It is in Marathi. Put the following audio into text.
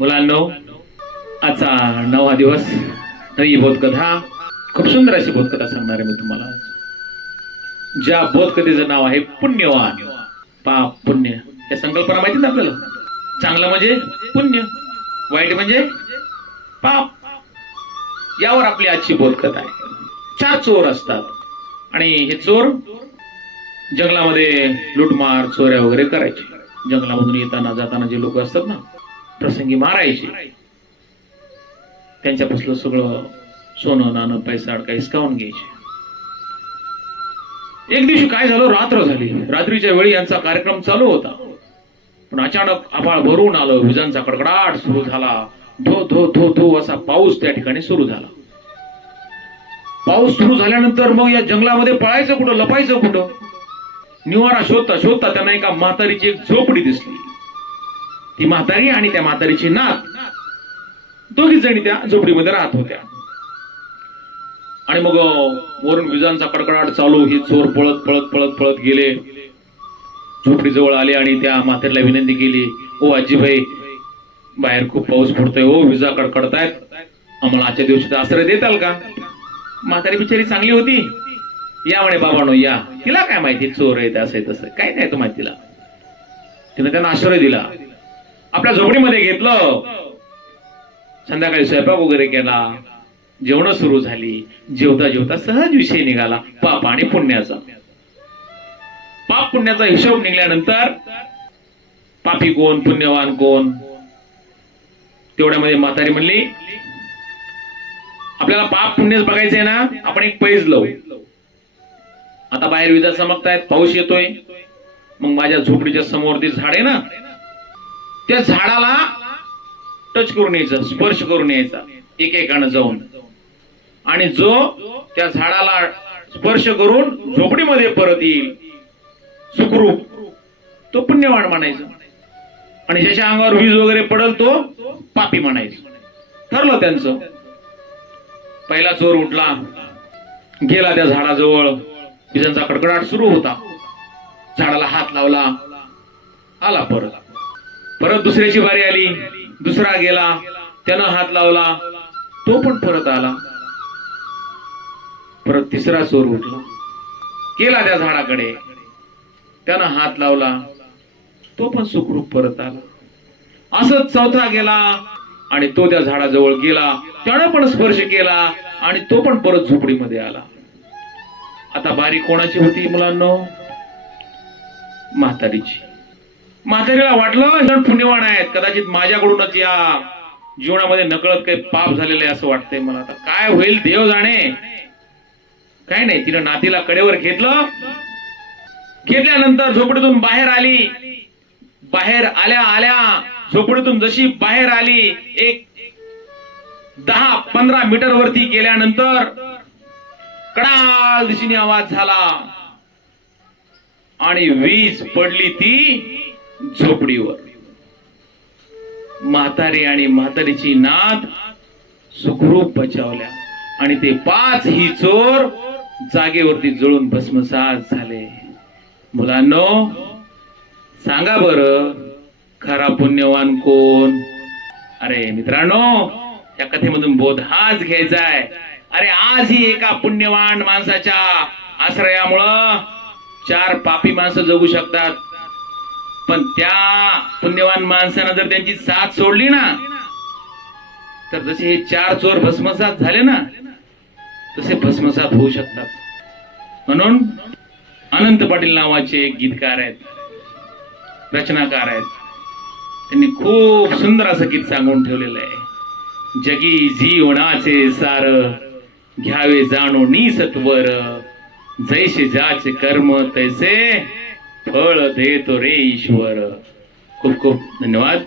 मुलांनो आजचा नवा दिवस नवी बोधकथा खूप सुंदर अशी बोधकथा सांगणार आहे मी तुम्हाला. ज्या बोधकथेचं नाव आहे पुण्यवान. पाप पुण्य या संकल्पना माहिती ना आपल्याला? चांगलं म्हणजे पुण्य वाईट म्हणजे पाप. यावर आपली आजची बोधकथा आहे. चार चोर असतात. आणि हे चोर जंगलामध्ये लुटमार चोऱ्या वगैरे करायचे. जंगलामधून येताना जाताना जे लोक असतात ना प्रसंगी मारायचे. त्यांच्यापासलं सगळं सोनं नाणं पैसा अडका हिसकावून घ्यायचे. एक दिवशी काय झालं? रात्र झाली. रात्रीच्या वेळी यांचा कार्यक्रम चालू होता. पण अचानक आभाळ भरून आलं. विजांचा कडकडाट सुरू झाला. धो धो धो धो असा पाऊस त्या ठिकाणी सुरू झाला. पाऊस सुरू झाल्यानंतर मग या जंगलामध्ये पळायचं कुठं लपायचं कुठं? निवारा शोधता शोधता त्यांना एका म्हातारीची एक झोपडी दिसली. ती म्हातारी आणि त्या म्हातारीची नात. दोघी जणी त्या झोपडीमध्ये राहत होत्या. आणि मग वरून विजांचा कडकडाट चालू हे चोर पळत पळत पळत पळत गेले. झोपडीजवळ आले आणि त्या म्हातारीला विनंती केली ओ आजीबाई बाहेर खूप पाऊस पडतोय ओ विजा कडकडतायत. आम्हाला आजच्या दिवशी आश्रय देताल का? म्हातारी बिचारी चांगली होती. या म्हणे बाबानो या. तिला काय माहिती चोर आहे असं आहे तसं काय नाही तो माहिती तिला तिने त्यांना आश्रय दिला. आपल्या झोपडीमध्ये घेतलं. संध्याकाळी स्वयंपाक वगैरे केला. जेवण सुरू झाली. जेवता जेवता सहज विषय निघाला. पाप आणि पुण्याचा. पाप पुण्याचा हिशोब निघाल्यानंतर पापी कोण पुण्यवान कोण? तेवढ्यामध्ये म्हातारी म्हणली आपल्याला पाप पुण्यच बघायचंय ना? आपण एक पैज लावू. आता बाहेर विजा चमकतायत. पाऊस येतोय. मग माझ्या झोपडीच्या समोर ती झाड आहे ना? त्या झाडाला टच करून यायचं स्पर्श करून यायचा एकेकानं जाऊन. आणि जो त्या झाडाला स्पर्श करून झोपडीमध्ये परत येईल सुखरूप तो पुण्यवान म्हणायचा. आणि ज्याच्या अंगावर वीज वगैरे पडल तो पापी म्हणायचं. ठरलं त्यांचं. पहिला चोर उठला गेला त्या झाडाजवळ. विजांचा कडकडाट सुरू होता. झाडाला हात लावला आला परत. परत दुसऱ्याची बारी आली दुसरा गेला त्यानं हात लावला तो पण परत आला. परत तिसरा चोर उठला. गेला त्या झाडाकडे. त्यानं हात लावला तो पण सुखरूप परत आला. असंच चौथा गेला आणि तो त्या झाडाजवळ गेला. त्यानं पण स्पर्श केला आणि तो पण परत झोपडीमध्ये आला. आता बारी कोणाची होती मुलांनो? म्हातारीची. म्हातारीला वाटलं हे पुण्यवान आहेत. कदाचित माझ्याकडूनच या जीवनामध्ये नकळत काही पाप झालेले असं वाटतंय मला. आता काय होईल देव जाणे. काय नाही तिनं नातीला कडेवर घेतलं. घेतल्यानंतर झोपडीतून बाहेर आली. बाहेर आल्या आल्या झोपडीतून जशी बाहेर आली एक दहा पंधरा मीटर वरती गेल्यानंतर कडाल दिशेने आवाज झाला. आणि वीज पडली ती झोपडीवर. म्हातारी आणि म्हातारीची नाद सुखरूप बचावल्या. आणि ते पाच ही चोर जागेवरती जुळून भस्मसात झाले. मुलांनो सांगा बर खरा पुण्यवान कोण? अरे मित्रांनो या कथेमधून बोध हाच घ्यायचा आहे. अरे आजही एका पुण्यवान माणसाच्या आश्रयामुळं चार पापी माणसं जगू शकतात. पण त्या पुण्यवान माणसानं जर त्यांची साथ सोडली ना तर जसे हे चार चोर भस्मसात झाले ना तसे भस्मसात होऊ शकतात. म्हणून अनंत पाटील नावाचे एक गीतकार आहेत रचनाकार आहेत. त्यांनी खूप सुंदर असं गीत सांगून ठेवलेलं आहे. जगी जीवनाचे सार घ्यावे जाणो सत्वर जैसे जाचे कर्म तैसे फळ देतो रे ईश्वर. खूप खूप धन्यवाद.